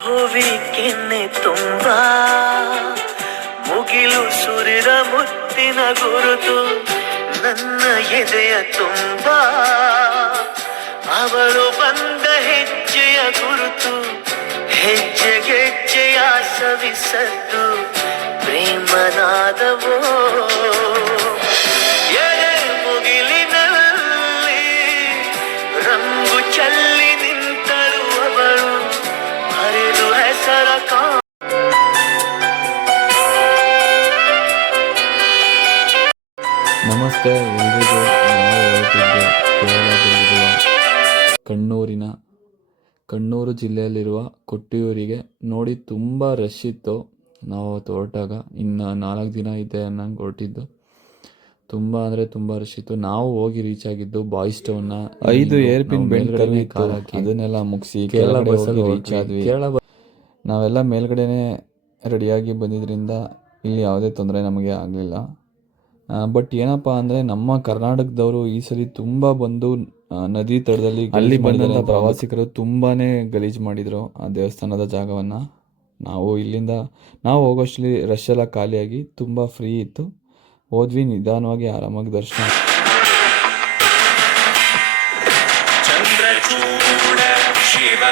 ಕೆನ್ನೆ ತುಂಬಾ ಮುಗಿಲು ಸುರಿದ ಮುತ್ತಿನ ಗುರುತು ನನ್ನ ಎದೆಯ ತುಂಬಾ ಅವಳು ಬಂದ ಹೆಜ್ಜೆಯ ಗುರುತು ಹೆಜ್ಜೆಗೆಜ್ಜೆಯ ಸವಿಸದ್ದು ಪ್ರೇಮನಾದವೋ ಎದೆ ಮುಗಿಲಿನಲ್ಲಿ ರಂಗು ಚಲ್ಲಿ ನಿಂತಳು ಅವಳು ಹರಿದು ಹೆಸರ ನಮಸ್ತೆ ಎಲ್ರಿಗೂ. ನಾವು ಹೊರಟಿದ್ದು ಕೇರಳದಲ್ಲಿರುವ ಕಣ್ಣೂರು ಜಿಲ್ಲೆಯಲ್ಲಿರುವ ಕೊಟ್ಟಿಯೂರಿಗೆ. ನೋಡಿ ತುಂಬ ರಶ್ ಇತ್ತು. ನಾವು ಹೊರಟಾಗ ಇನ್ನು 4 ದಿನ ಇದೆ ಅನ್ನಂಗೆ ಹೊರಟಿದ್ದು. ತುಂಬ ಅಂದರೆ ತುಂಬ ರಶ್ ಇತ್ತು. ನಾವು ಹೋಗಿ ರೀಚ್ ಆಗಿದ್ದು ಬಾಯ್ಸ್ ಟೌನ್ನ 5 ಏರ್ಪಿನ್ ಮೇಲ್ಗಡೆ ಕಾರ್ ಹಾಕಿ ಅದನ್ನೆಲ್ಲ ಮುಗಿಸಿ ಕೇರಳ ಬಸ್ಸಲ್ಲಿ ರೀಚ್ ಆದ್ವಿ. ನಾವೆಲ್ಲ ಮೇಲ್ಗಡೆನೆ ರೆಡಿಯಾಗಿ ಬಂದಿದ್ದರಿಂದ ಇಲ್ಲಿ ಯಾವುದೇ ತೊಂದರೆ ನಮಗೆ ಆಗಲಿಲ್ಲ. ಬಟ್ ಏನಪ್ಪ ಅಂದರೆ ನಮ್ಮ ಕರ್ನಾಟಕದವರು ಈ ಸಲ ತುಂಬ ಬಂದು ನದಿ ತಡದಲ್ಲಿ ಅಲ್ಲಿ ಬಂದಂಥ ಪ್ರವಾಸಿಗರು ತುಂಬಾ ಗಲೀಜು ಮಾಡಿದರು ಆ ದೇವಸ್ಥಾನದ ಜಾಗವನ್ನು. ನಾವು ಹೋಗೋಷ್ಟರಲ್ಲಿ ರಶ್ ಎಲ್ಲ ಖಾಲಿಯಾಗಿ ತುಂಬ ಫ್ರೀ ಇತ್ತು. ಹೋದ್ವಿ, ನಿಧಾನವಾಗಿ ಆರಾಮಾಗಿ ದರ್ಶನ. ಚಂದ್ರಚೂಡ ಶಿವ